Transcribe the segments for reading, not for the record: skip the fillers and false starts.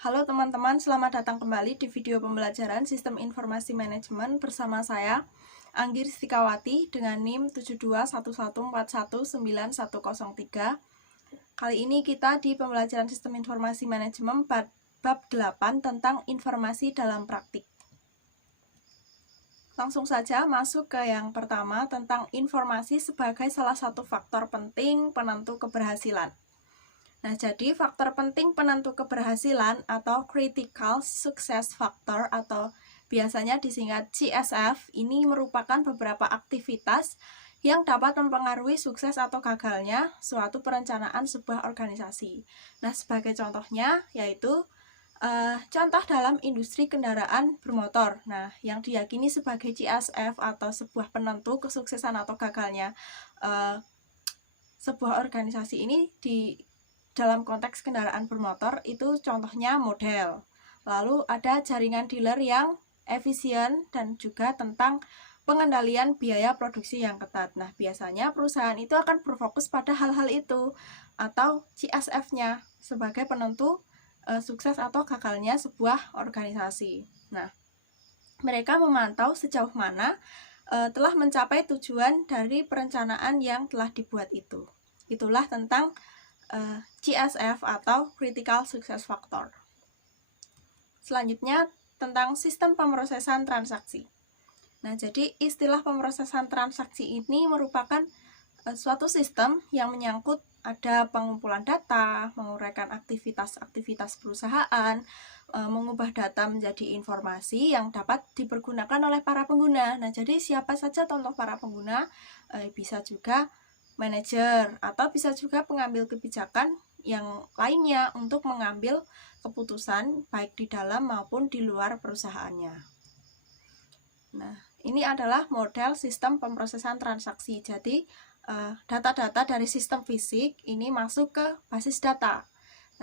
Halo teman-teman, selamat datang kembali di video pembelajaran Sistem Informasi Manajemen bersama saya, Anggir Stikawati dengan NIM 72114191103. Kali ini kita di pembelajaran Sistem Informasi Manajemen bab 8 tentang informasi dalam praktik. Langsung saja masuk ke yang pertama tentang informasi sebagai salah satu faktor penting penentu keberhasilan. Nah, jadi faktor penting penentu keberhasilan atau Critical Success Factor atau biasanya disingkat CSF ini merupakan beberapa aktivitas yang dapat mempengaruhi sukses atau gagalnya suatu perencanaan sebuah organisasi. Nah, sebagai contohnya yaitu contoh dalam industri kendaraan bermotor. Nah, yang diyakini sebagai CSF atau sebuah penentu kesuksesan atau gagalnya sebuah organisasi ini di dalam konteks kendaraan bermotor itu contohnya model. Lalu ada jaringan dealer yang efisien dan juga tentang pengendalian biaya produksi yang ketat. Nah, biasanya perusahaan itu akan berfokus pada hal-hal itu atau CSF-nya sebagai penentu sukses atau gagalnya sebuah organisasi. Nah, mereka memantau sejauh mana telah mencapai tujuan dari perencanaan yang telah dibuat itu. Itulah tentang CSF atau Critical Success Factor. Selanjutnya tentang sistem pemrosesan transaksi. Nah, jadi istilah pemrosesan transaksi ini merupakan suatu sistem yang menyangkut ada pengumpulan data, menguraikan aktivitas-aktivitas perusahaan, mengubah data menjadi informasi yang dapat dipergunakan oleh para pengguna. Nah, jadi siapa saja contoh para pengguna? Bisa juga manajer atau bisa juga pengambil kebijakan yang lainnya untuk mengambil keputusan baik di dalam maupun di luar perusahaannya. Nah, ini adalah model sistem pemrosesan transaksi. Jadi, data-data dari sistem fisik ini masuk ke basis data.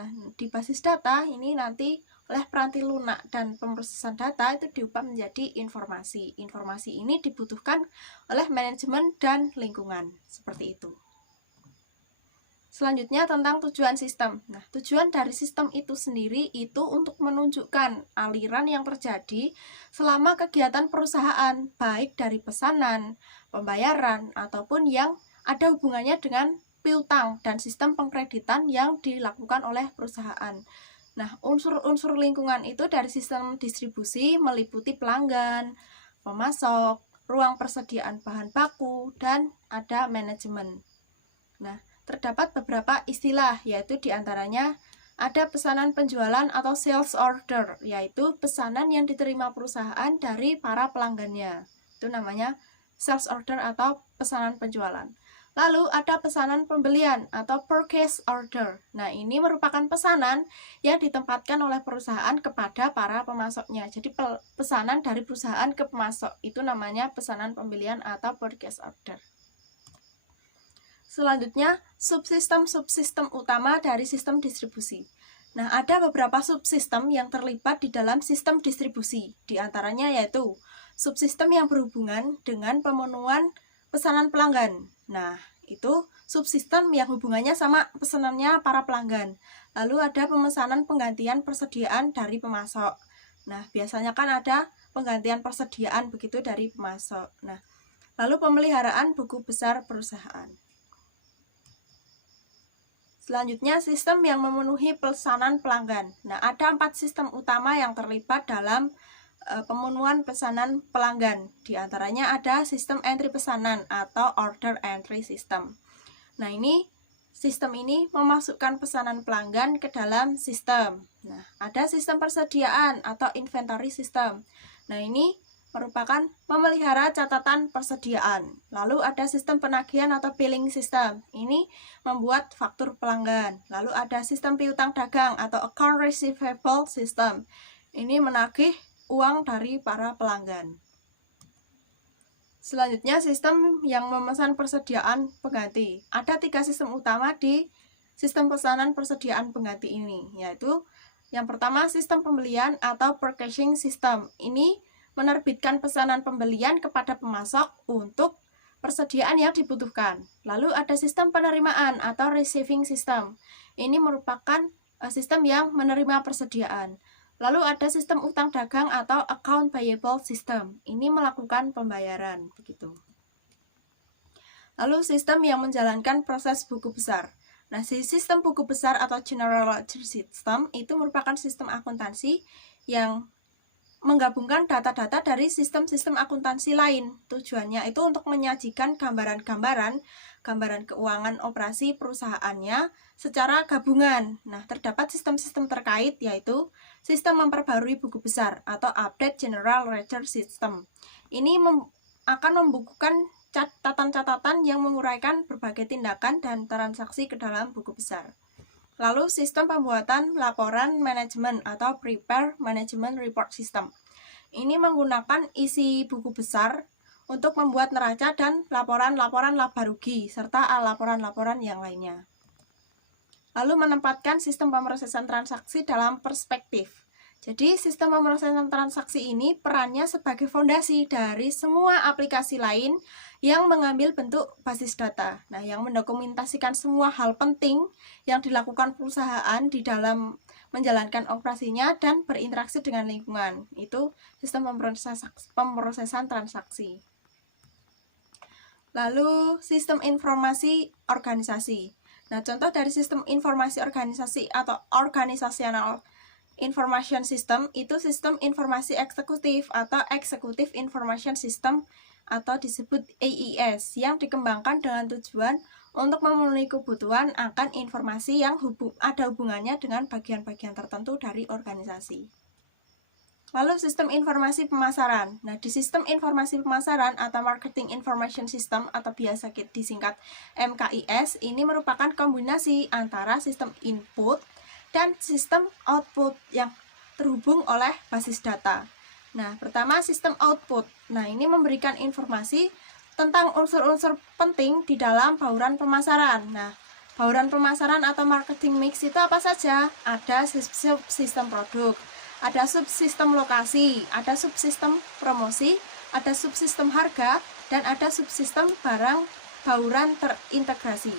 Nah, di basis data ini nanti oleh peranti lunak dan pemrosesan data itu diubah menjadi informasi. Informasi ini dibutuhkan oleh manajemen dan lingkungan, seperti itu. Selanjutnya tentang tujuan sistem. Nah, tujuan dari sistem itu sendiri itu untuk menunjukkan aliran yang terjadi selama kegiatan perusahaan, baik dari pesanan, pembayaran, ataupun yang ada hubungannya dengan piutang dan sistem pengkreditan yang dilakukan oleh perusahaan. Nah, unsur-unsur lingkungan itu dari sistem distribusi meliputi pelanggan, pemasok, ruang persediaan bahan baku, dan ada manajemen. Nah, terdapat beberapa istilah, yaitu diantaranya ada pesanan penjualan atau sales order, yaitu pesanan yang diterima perusahaan dari para pelanggannya. Itu namanya sales order atau pesanan penjualan. Lalu ada pesanan pembelian atau purchase order. Nah, ini merupakan pesanan yang ditempatkan oleh perusahaan kepada para pemasoknya. Jadi pesanan dari perusahaan ke pemasok itu namanya pesanan pembelian atau purchase order. Selanjutnya, subsistem utama dari sistem distribusi. Nah, ada beberapa subsistem yang terlibat di dalam sistem distribusi. Di antaranya yaitu subsistem yang berhubungan dengan pemenuhan pesanan pelanggan. Nah, itu subsistem yang hubungannya sama pesanannya para pelanggan. Lalu ada pemesanan penggantian persediaan dari pemasok. Nah, biasanya kan ada penggantian persediaan begitu dari pemasok. Nah, lalu pemeliharaan buku besar perusahaan. Selanjutnya, sistem yang memenuhi pesanan pelanggan. Nah, ada 4 sistem utama yang terlibat dalam pemenuhan pesanan pelanggan. Di antaranya ada sistem entry pesanan atau order entry system. Nah, sistem ini memasukkan pesanan pelanggan ke dalam sistem. Nah, ada sistem persediaan atau inventory system. Nah, ini merupakan memelihara catatan persediaan. Lalu ada sistem penagihan atau billing system. Ini membuat faktur pelanggan. Lalu ada sistem piutang dagang atau account receivable system. Ini menagih uang dari para pelanggan. Selanjutnya, sistem yang memesan persediaan pengganti. Ada 3 sistem utama di sistem pesanan persediaan pengganti ini, yaitu yang pertama sistem pembelian atau purchasing system. Ini menerbitkan pesanan pembelian kepada pemasok untuk persediaan yang dibutuhkan. Lalu ada sistem penerimaan atau receiving system. Ini merupakan sistem yang menerima persediaan. Lalu ada sistem utang dagang atau account payable system. Ini melakukan pembayaran, begitu. Lalu sistem yang menjalankan proses buku besar. Nah, sistem buku besar atau General Ledger System itu merupakan sistem akuntansi yang menggabungkan data-data dari sistem-sistem akuntansi lain. Tujuannya itu untuk menyajikan gambaran keuangan operasi perusahaannya secara gabungan. Nah, terdapat sistem-sistem terkait yaitu sistem memperbarui buku besar atau Update General Ledger System. Ini akan membukukan catatan-catatan yang menguraikan berbagai tindakan dan transaksi ke dalam buku besar. Lalu sistem pembuatan laporan manajemen atau Prepare Management Report System. Ini menggunakan isi buku besar untuk membuat neraca dan laporan-laporan laba rugi serta laporan-laporan yang lainnya. Lalu menempatkan sistem pemrosesan transaksi dalam perspektif. Jadi sistem pemrosesan transaksi ini perannya sebagai fondasi dari semua aplikasi lain yang mengambil bentuk basis data. Nah, yang mendokumentasikan semua hal penting yang dilakukan perusahaan di dalam menjalankan operasinya dan berinteraksi dengan lingkungan. Itu sistem pemrosesan transaksi. Lalu sistem informasi organisasi. Nah, contoh dari sistem informasi organisasi atau Organizational Information System itu sistem informasi eksekutif atau Executive Information System atau disebut AIS yang dikembangkan dengan tujuan untuk memenuhi kebutuhan akan informasi yang ada hubungannya dengan bagian-bagian tertentu dari organisasi. Lalu sistem informasi pemasaran. Nah, di sistem informasi pemasaran atau Marketing Information System atau biasa disingkat MKIS ini merupakan kombinasi antara sistem input dan sistem output yang terhubung oleh basis data. Nah, pertama sistem output. Nah, ini memberikan informasi tentang unsur-unsur penting di dalam bauran pemasaran. Nah, bauran pemasaran atau marketing mix itu apa saja? Ada subsistem produk, ada subsistem lokasi, ada subsistem promosi, ada subsistem harga, dan ada subsistem barang bauran terintegrasi.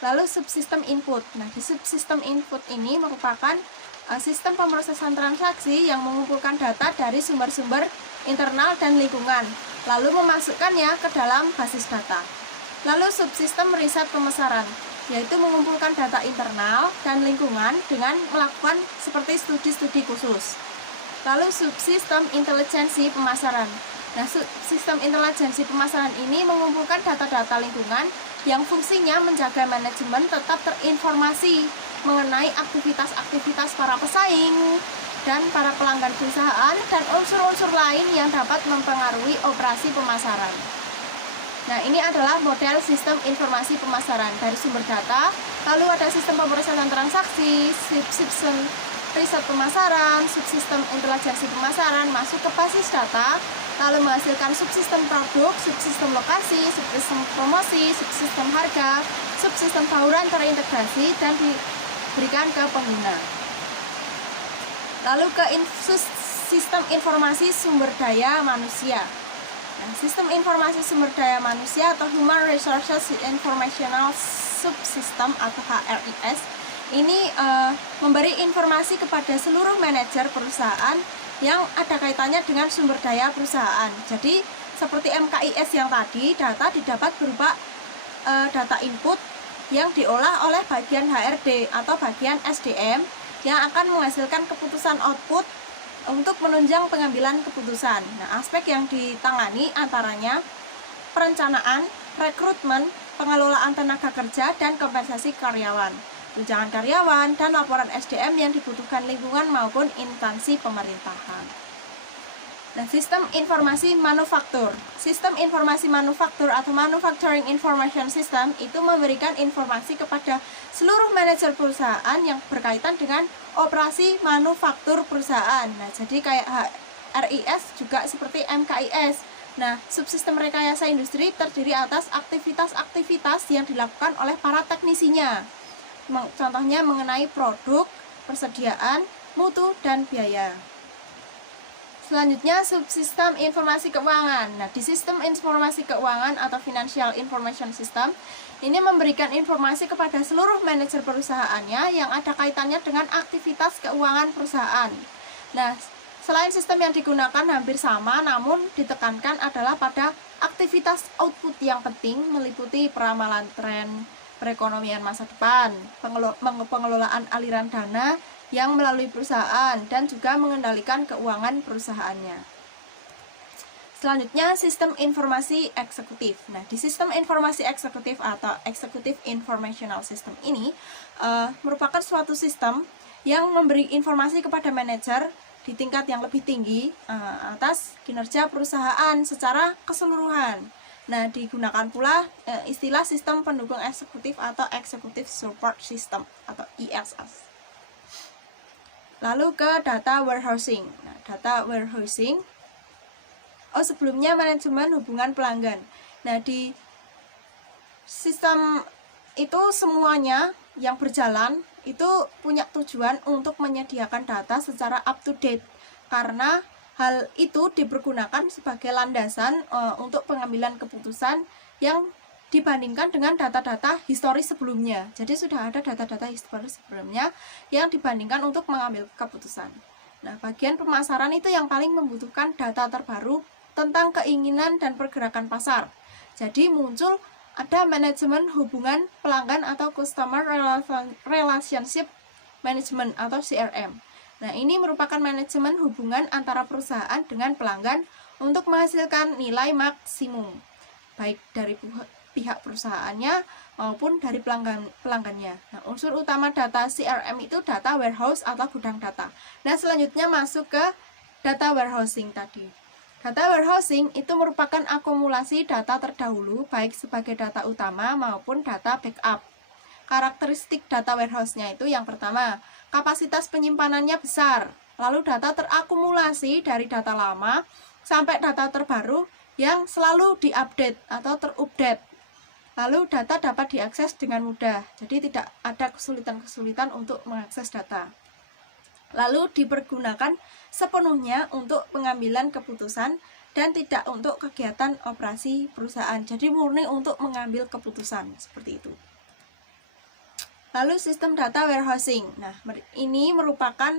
Lalu subsistem input. Nah, di subsistem input ini merupakan sistem pemrosesan transaksi yang mengumpulkan data dari sumber-sumber internal dan lingkungan, lalu memasukkannya ke dalam basis data. Lalu subsistem riset pemasaran, yaitu mengumpulkan data internal dan lingkungan dengan melakukan seperti studi-studi khusus. Lalu subsistem intelijensi pemasaran. Nah, sistem intelijensi pemasaran ini mengumpulkan data-data lingkungan yang fungsinya menjaga manajemen tetap terinformasi mengenai aktivitas-aktivitas para pesaing dan para pelanggan perusahaan dan unsur-unsur lain yang dapat mempengaruhi operasi pemasaran. Nah, ini adalah model sistem informasi pemasaran dari sumber data, lalu ada sistem pemrosesan transaksi, subsistem riset pemasaran, subsistem intelijensi pemasaran masuk ke basis data, lalu menghasilkan subsistem produk, subsistem lokasi, subsistem promosi, subsistem harga, subsistem bauran terintegrasi dan diberikan ke pengguna. Lalu ke sistem informasi sumber daya manusia. Nah, sistem informasi sumber daya manusia atau Human Resources Informational Subsystem atau HRIS ini memberi informasi kepada seluruh manajer perusahaan yang ada kaitannya dengan sumber daya perusahaan. Jadi seperti MKIS yang tadi, data didapat berupa data input yang diolah oleh bagian HRD atau bagian SDM yang akan menghasilkan keputusan output untuk menunjang pengambilan keputusan. Nah, aspek yang ditangani antaranya perencanaan, rekrutmen, pengelolaan tenaga kerja, dan kompensasi karyawan, tunjangan karyawan, dan laporan SDM yang dibutuhkan lingkungan maupun instansi pemerintahan. Nah, sistem informasi manufaktur. Sistem informasi manufaktur atau Manufacturing Information System itu memberikan informasi kepada seluruh manajer perusahaan yang berkaitan dengan operasi manufaktur perusahaan. Nah, jadi kayak RIS juga seperti MKIS. Nah, subsistem rekayasa industri terdiri atas aktivitas-aktivitas yang dilakukan oleh para teknisinya. Contohnya mengenai produk, persediaan, mutu, dan biaya. Selanjutnya subsistem informasi keuangan. Nah, di sistem informasi keuangan atau Financial Information System ini memberikan informasi kepada seluruh manajer perusahaannya yang ada kaitannya dengan aktivitas keuangan perusahaan. Nah, selain sistem yang digunakan hampir sama, namun ditekankan adalah pada aktivitas output yang penting meliputi peramalan tren perekonomian masa depan, pengelolaan aliran dana yang melalui perusahaan, dan juga mengendalikan keuangan perusahaannya. Selanjutnya, sistem informasi eksekutif. Nah, di sistem informasi eksekutif atau Executive Informational System ini merupakan suatu sistem yang memberi informasi kepada manajer di tingkat yang lebih tinggi atas kinerja perusahaan secara keseluruhan. Nah, digunakan pula istilah sistem pendukung eksekutif atau Executive Support System atau ESS. Lalu ke data warehousing. Nah, data warehousing, sebelumnya manajemen hubungan pelanggan. Nah, di sistem itu semuanya yang berjalan itu punya tujuan untuk menyediakan data secara up to date, karena hal itu dipergunakan sebagai landasan untuk pengambilan keputusan yang dibandingkan dengan data-data historis sebelumnya. Jadi sudah ada data-data historis sebelumnya yang dibandingkan untuk mengambil keputusan. Nah, bagian pemasaran itu yang paling membutuhkan data terbaru tentang keinginan dan pergerakan pasar. Jadi muncul ada manajemen hubungan pelanggan atau Customer Relationship Management atau CRM. Nah, ini merupakan manajemen hubungan antara perusahaan dengan pelanggan untuk menghasilkan nilai maksimum, baik dari pihak perusahaannya maupun dari pelanggannya. Nah, unsur utama data CRM itu data warehouse atau gudang data. Nah, selanjutnya masuk ke data warehousing tadi. Data warehousing itu merupakan akumulasi data terdahulu baik sebagai data utama maupun data backup. Karakteristik data warehouse-nya itu yang pertama, kapasitas penyimpanannya besar. Lalu data terakumulasi dari data lama sampai data terbaru yang selalu diupdate atau terupdate. Lalu data dapat diakses dengan mudah, jadi tidak ada kesulitan-kesulitan untuk mengakses data. Lalu dipergunakan sepenuhnya untuk pengambilan keputusan dan tidak untuk kegiatan operasi perusahaan. Jadi murni untuk mengambil keputusan, seperti itu. Lalu sistem data warehousing. Nah, ini merupakan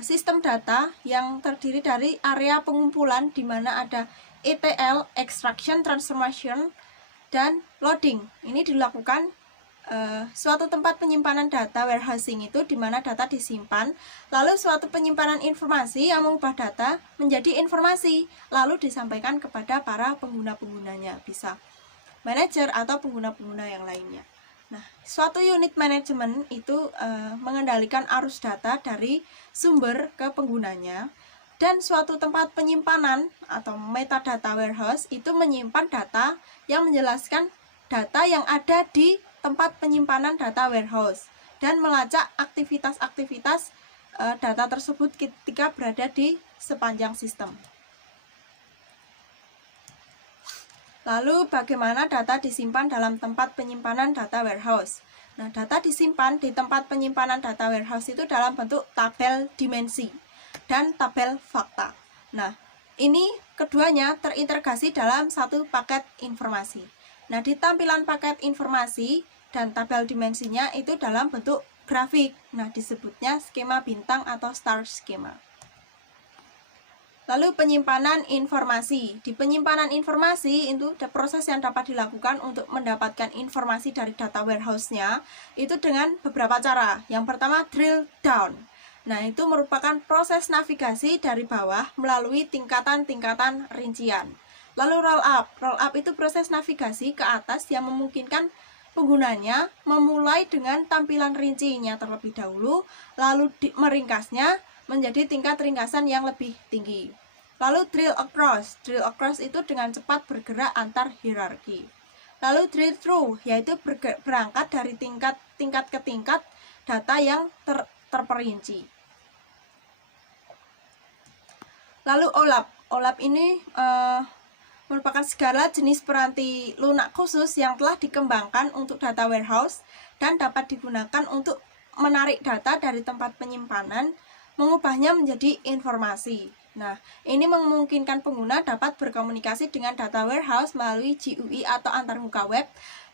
sistem data yang terdiri dari area pengumpulan di mana ada ETL, extraction, transformation, dan loading. Ini dilakukan suatu tempat penyimpanan data warehousing itu di mana data disimpan, lalu suatu penyimpanan informasi yang mengubah data menjadi informasi, lalu disampaikan kepada para pengguna-penggunanya, bisa manajer atau pengguna-pengguna yang lainnya. Nah, suatu unit manajemen itu mengendalikan arus data dari sumber ke penggunanya, dan suatu tempat penyimpanan atau metadata warehouse itu menyimpan data yang menjelaskan data yang ada di tempat penyimpanan data warehouse dan melacak aktivitas-aktivitas data tersebut ketika berada di sepanjang sistem. Lalu bagaimana data disimpan dalam tempat penyimpanan data warehouse? Nah, data disimpan di tempat penyimpanan data warehouse itu dalam bentuk tabel dimensi dan tabel fakta. Nah, ini keduanya terintegrasi dalam satu paket informasi. Nah, di tampilan paket informasi dan tabel dimensinya itu dalam bentuk grafik. Nah, disebutnya skema bintang atau star schema. Lalu penyimpanan informasi. Di penyimpanan informasi itu ada proses yang dapat dilakukan untuk mendapatkan informasi dari data warehouse-nya itu dengan beberapa cara. Yang pertama, drill down. Nah, itu merupakan proses navigasi dari bawah melalui tingkatan-tingkatan rincian. Lalu roll up. Roll up itu proses navigasi ke atas yang memungkinkan penggunanya memulai dengan tampilan rincinya terlebih dahulu, lalu meringkasnya menjadi tingkat ringkasan yang lebih tinggi. Lalu drill across. Drill across itu dengan cepat bergerak antar hierarki. Lalu drill through, yaitu berangkat dari tingkat ke tingkat data yang terperinci. Lalu OLAP. OLAP ini merupakan segala jenis peranti lunak khusus yang telah dikembangkan untuk data warehouse dan dapat digunakan untuk menarik data dari tempat penyimpanan, mengubahnya menjadi informasi. Nah, ini memungkinkan pengguna dapat berkomunikasi dengan data warehouse melalui GUI atau antarmuka web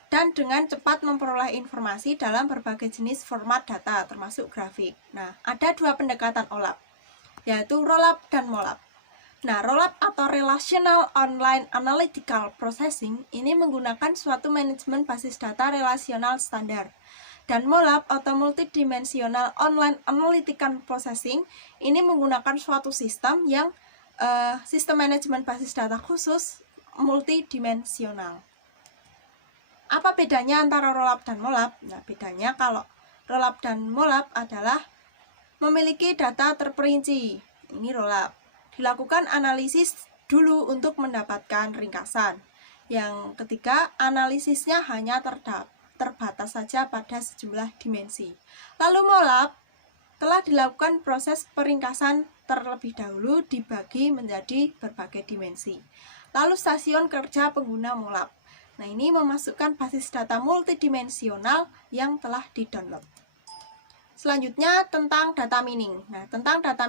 dan dengan cepat memperoleh informasi dalam berbagai jenis format data, termasuk grafik. Nah, ada dua pendekatan OLAP, yaitu Rollup dan Mollup. Nah, Rollup atau Relational Online Analytical Processing ini menggunakan suatu manajemen basis data relasional standar. Dan Mollup atau Multidimensional Online Analytical Processing ini menggunakan suatu sistem yang sistem manajemen basis data khusus multidimensional. Apa bedanya antara Rollup dan Mollup? Nah, bedanya kalau Rollup dan Mollup adalah memiliki data terperinci. Ini Rollup. Dilakukan analisis dulu untuk mendapatkan ringkasan. Yang ketiga, analisisnya hanya terbatas saja pada sejumlah dimensi. Lalu Mollup telah dilakukan proses peringkasan terlebih dahulu dibagi menjadi berbagai dimensi. Lalu stasiun kerja pengguna Mollup. Nah, ini memasukkan basis data multidimensional yang telah di-download. Selanjutnya tentang data mining. Nah, tentang data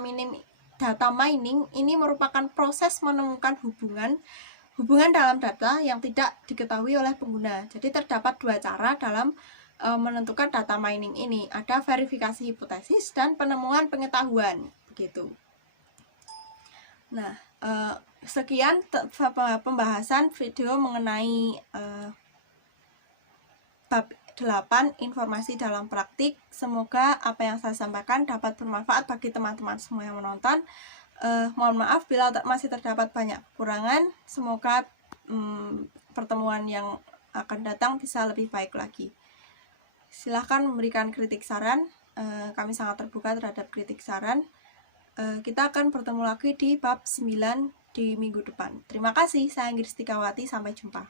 mining ini merupakan proses menemukan hubungan dalam data yang tidak diketahui oleh pengguna. Jadi terdapat dua cara dalam menentukan data mining ini. Ada verifikasi hipotesis dan penemuan pengetahuan, begitu. Nah, sekian pembahasan video mengenai bab 8 informasi dalam praktik. Semoga apa yang saya sampaikan dapat bermanfaat bagi teman-teman semua yang menonton. Mohon maaf bila masih terdapat banyak kekurangan. Semoga pertemuan yang akan datang bisa lebih baik lagi. Silahkan memberikan kritik saran. Kami sangat terbuka terhadap kritik saran. Kita akan bertemu lagi di bab 9 di minggu depan. Terima kasih, saya Anggir Stikawati, sampai jumpa.